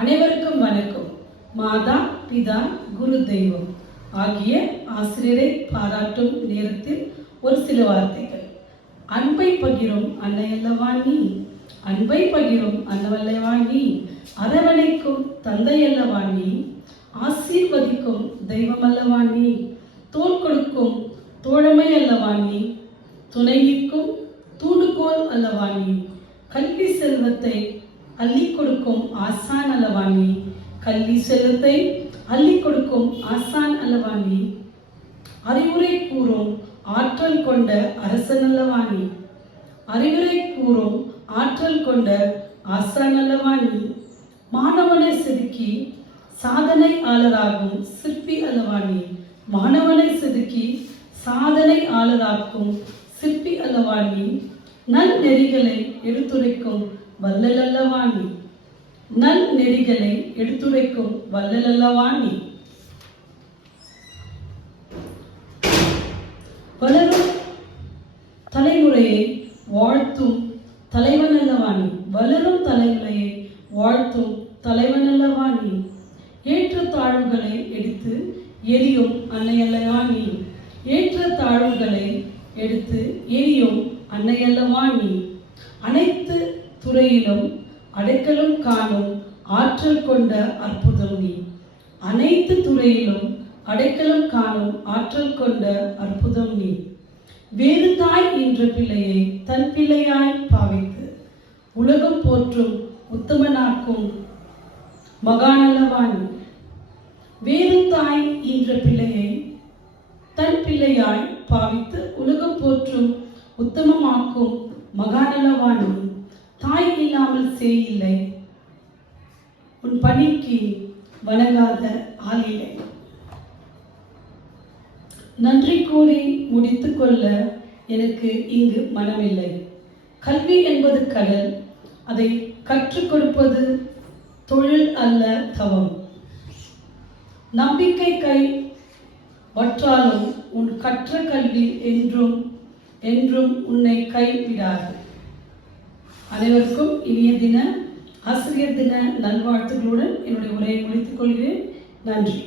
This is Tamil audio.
அனைவருக்கும் வணக்கம். மாதா, பிதா, குரு தெய்வம் ஆகிய ஆசிரியரை பாராட்டும் நேரத்தில் ஒரு சில வார்த்தைகள். அன்பை பகிரும் அன்னையல்லவா நீ, அன்பை பகிரும் அன்னவல்லவா நீ, அரவணைக்கும் தந்தையல்லவா நீ, ஆசீர்வதிக்கும் தெய்வமல்லவா நீ, தோள் கொடுக்கும் தோழமை அல்லவா நீ, துணை நிற்கும் தூண்டுகோல் அல்லவா நீ, கல்வி செல்வத்தை அள்ளி கொடுக்கும் ஆசான் அல்லவா நீ, கல்வி செல்வத்தை அள்ளி கொடுக்கும் ஆசான் அல்லவா நீ, அறிவுரை கூறும் ஆற்றல் கொண்ட அரசன் அல்லவா நீ, அறிவுரை கூறும் ஆற்றல் கொண்ட ஆசான் அல்லவா நீ, மாணவனை செதுக்கி சாதனையாளராகும் சிற்பி அல்லவா நீ, மாணவனை செதுக்கி சாதனையாளராக்கும் சிற்பி அல்லவா நீ, நல் நெறிகளை எடுத்துரைக்கும் வள்ளல் அல்லவா நீ, நல் நெறிகளை எடுத்துரைக்கும் வள்ளல் அல்லவா நீ, வளரும் தலைமுறையை வாழ்த்தும் தலைவன் அல்லவா நீ, வளரும் தலைமுறையை வாழ்த்தும் தலைவன் அல்லவா நீ, ஏற்ற தாழ்வுகளை எடுத்து எரியும் அன்னை அல்லவா நீ, ஏற்ற தாழ்வுகளை எடுத்து எரியும் அன்னை அல்லவா நீ, அனைத்து துறையிலும் அடைக்கலம் காணும் ஆற்றல் கொண்ட அற்புதம் நீ, அனைத்து துறையிலும் அடைக்கலம் காணும் ஆற்றல் கொண்ட அற்புதம் நீ, வேறு தாய் என்ற பிள்ளையை தன் பிள்ளையாய் பாவித்து உலகம் போற்றும் உத்தமனாக்கும் மகானல்லவா நீ, வேறு தாய் என்ற பிள்ளையை தன் பிள்ளையாய் பாவித்து உலகம் போற்றும் உத்தமமாக்கும் மகானல்லவா நீ, தாய் இல்லாமல் செய்யில்லை, உன் பணிக்கு வணங்காத ஆளில்லை. நன்றி கூறி முடித்து கொள்ள எனக்கு இங்கு மனமில்லை. கல்வி என்பது கடல், அதை கற்றுக் கொடுப்பது தொழில் அல்ல தவம். நம்பிக்கை கை வற்றாலும் உன் கற்ற கல்வி என்றும் என்றும் உன்னை கைவிடாது. அனைவருக்கும் இனிய தின ஆசிரியர் தின நல்வாழ்த்துக்களுடன் என்னுடைய உரையை முடித்துக் கொள்கிறேன். நன்றி.